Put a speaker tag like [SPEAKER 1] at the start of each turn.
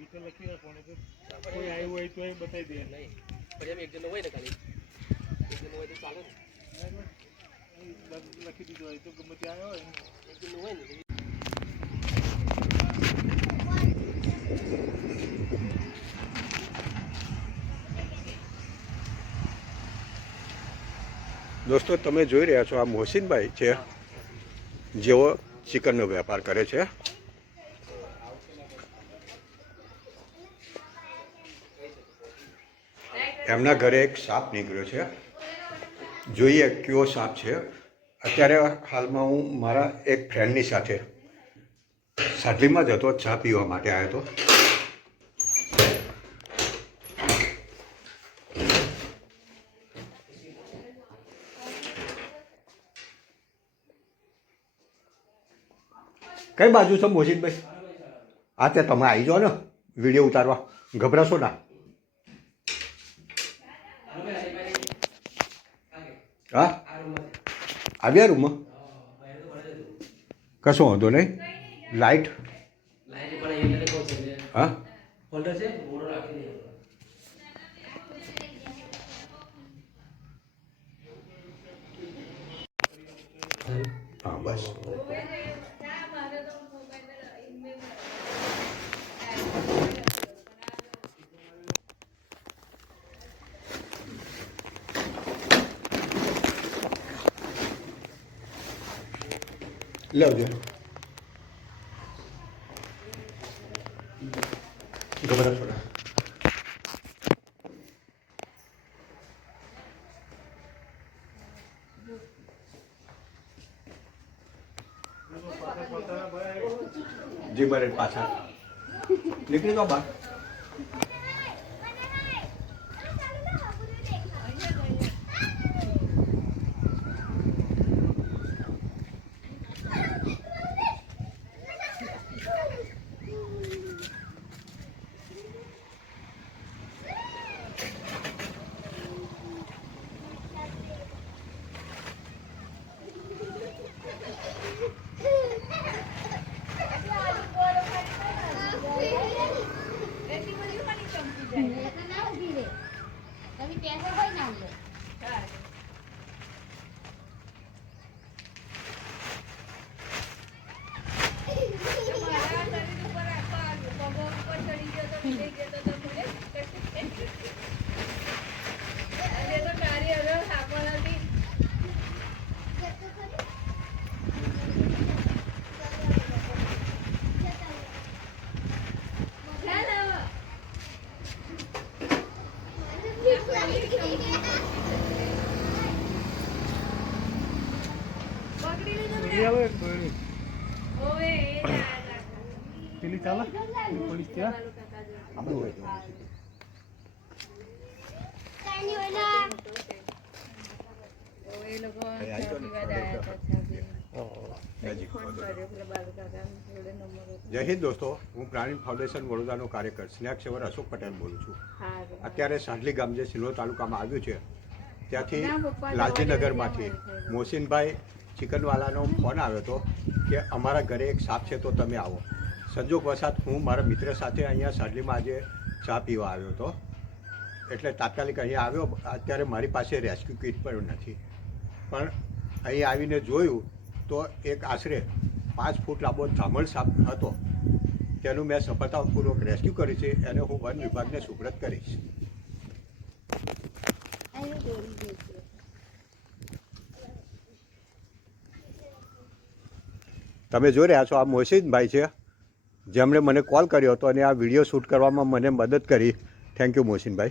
[SPEAKER 1] ગીતો લખી રાખવાનું છે કોઈ આવ્યું હોય તો એ બતાવી દે.
[SPEAKER 2] નહીં પછી એમ એક જણનો હોય ને ખાલી. એક જણનો હોય તો ચાલે ને.
[SPEAKER 1] લખી દીધું હોય તો ગમે ત્યાં આવ્યો હોય
[SPEAKER 2] એક જણનો હોય ને
[SPEAKER 3] દોસ્તો તમે જોઈ રહ્યા છો આ મોહસિનભાઈ છે જેઓ ચિકનનો વેપાર કરે છે. એમના ઘરે એક સાપ નીકળ્યો છે. જોઈએ કયો સાપ છે. અત્યારે હાલમાં હું મારા એક ફ્રેન્ડની સાથે સાધલીમાં જ હતો, ચા પીવા માટે આવ્યો હતો. કઈ બાજુ છે મોહસિનભાઈ હા તે તમે આવી જાઓ ને, વીડિયો ઉતારવા. ગભરાશો ના. હા? આવ્યા રૂમમાં? કશો વાંધો નહીં.
[SPEAKER 2] કે
[SPEAKER 3] હા? હા બસ. લેવજો ગભરાશો ના જી મારે પાછા નીકળી જાઓ બહાર
[SPEAKER 4] તમે પૈસા કોઈ ના લો
[SPEAKER 1] દોરી આવે એક દોરી પેલી ચાલે પેલી પોલીસ ત્યાં
[SPEAKER 3] આપણે હોય તો નજીક જય હિન્દ દોસ્તો હું પ્રાણી ફાઉન્ડેશન વડોદરાનો કાર્યકર સ્નેહક્ષેવર અશોક પટેલ બોલું છું. અત્યારે સાંઠલી ગામ જે સિલોર તાલુકામાં આવ્યું છે ત્યાંથી લાલજીનગરમાંથી મોહસિનભાઈ ચિકનવાલાનો ફોન આવ્યો હતો કે અમારા ઘરે એક સાપ છે તો તમે આવો. સંજોગ વસાત હું મારા મિત્ર સાથે અહીંયા સાંઠલીમાં આજે ચા પીવા આવ્યો હતો. એટલે તાત્કાલિક અહીંયા આવ્યો અત્યારે મારી પાસે રેસ્ક્યુ કિટ પણ નથી. પણ અહીં આવીને જોયું તો એક આશરે પાંચ ફૂટ લાંબો ધામણ સાપ હતો. તેનું મેં સફળતાપૂર્વક રેસ્ક્યુ કર્યું છે. એને હું વન વિભાગને સુપ્રત કરીશ. તમે જોઈ રહ્યા છો, આ મોહસિનભાઈ છે. જેમણે મને કોલ કર્યો હતો અને આ વીડિયો શૂટ કરવામાં મને મદદ કરી. Thank you મોહસિનભાઈ.